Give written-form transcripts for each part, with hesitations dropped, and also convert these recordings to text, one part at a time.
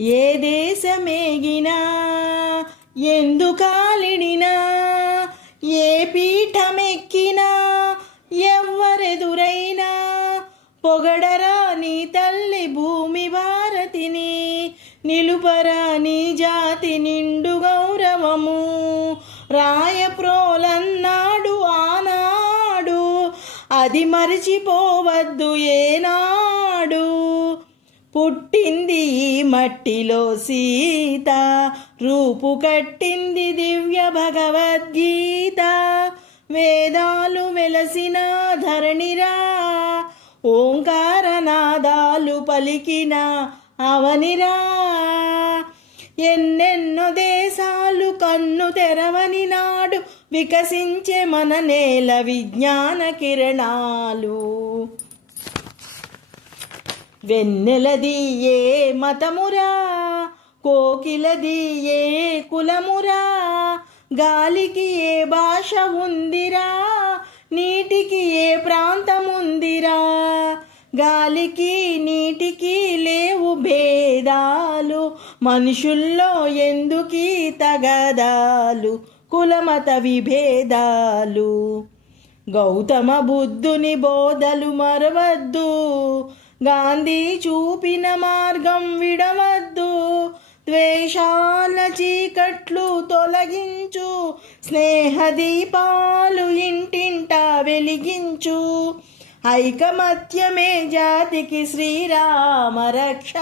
ఏ దేశమేగినా ఎందుకాలిడినా ఏ పీఠమెక్కినా ఎవ్వరెదురైనా పొగడరా నీ తల్లి భూమి భారతిని, నిలుపరా నీ జాతి నిండు గౌరవము. రాయప్రోలన్నాడు ఆనాడు, అది మరిచిపోవద్దు ఏనాడు. పుట్టింది ఈ మట్టిలో సీత, రూపు కట్టింది దివ్య భగవద్గీత. వేదాలు వెలసిన ధరణిరా, ఓంకారనాదాలు పలికిన అవనిరా. ఎన్నెన్నో దేశాలు కన్ను తెరవని నాడు, వికసించే మన నేల విజ్ఞాన కిరణాలు. వెన్నెలది ఏ మతమురా, కోకిలది ఏ కులమురా, గాలికి ఏ భాష ఉందిరా, నీటికి ఏ ప్రాంతముందిరా. గాలికి నీటికి లేవు భేదాలు, మనుషుల్లో ఎందుకీ తగదాలు, కులమత విభేదాలు. గౌతమ బుద్ధుని బోధలు మరవద్దు, గాంధీ చూపిన మార్గం విడవద్దు. ద్వేషాల చీకట్లు తొలగించు, స్నేహ దీపాలు ఇంటింటా వెలిగించు. ఐకమత్యమే జాతికి శ్రీరామ రక్ష,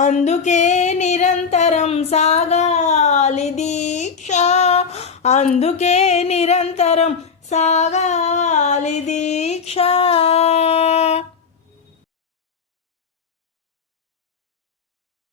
అందుకే నిరంతరం సాగాలి దీక్ష. అందుకే నిరంతరం సాగాలి దీక్ష.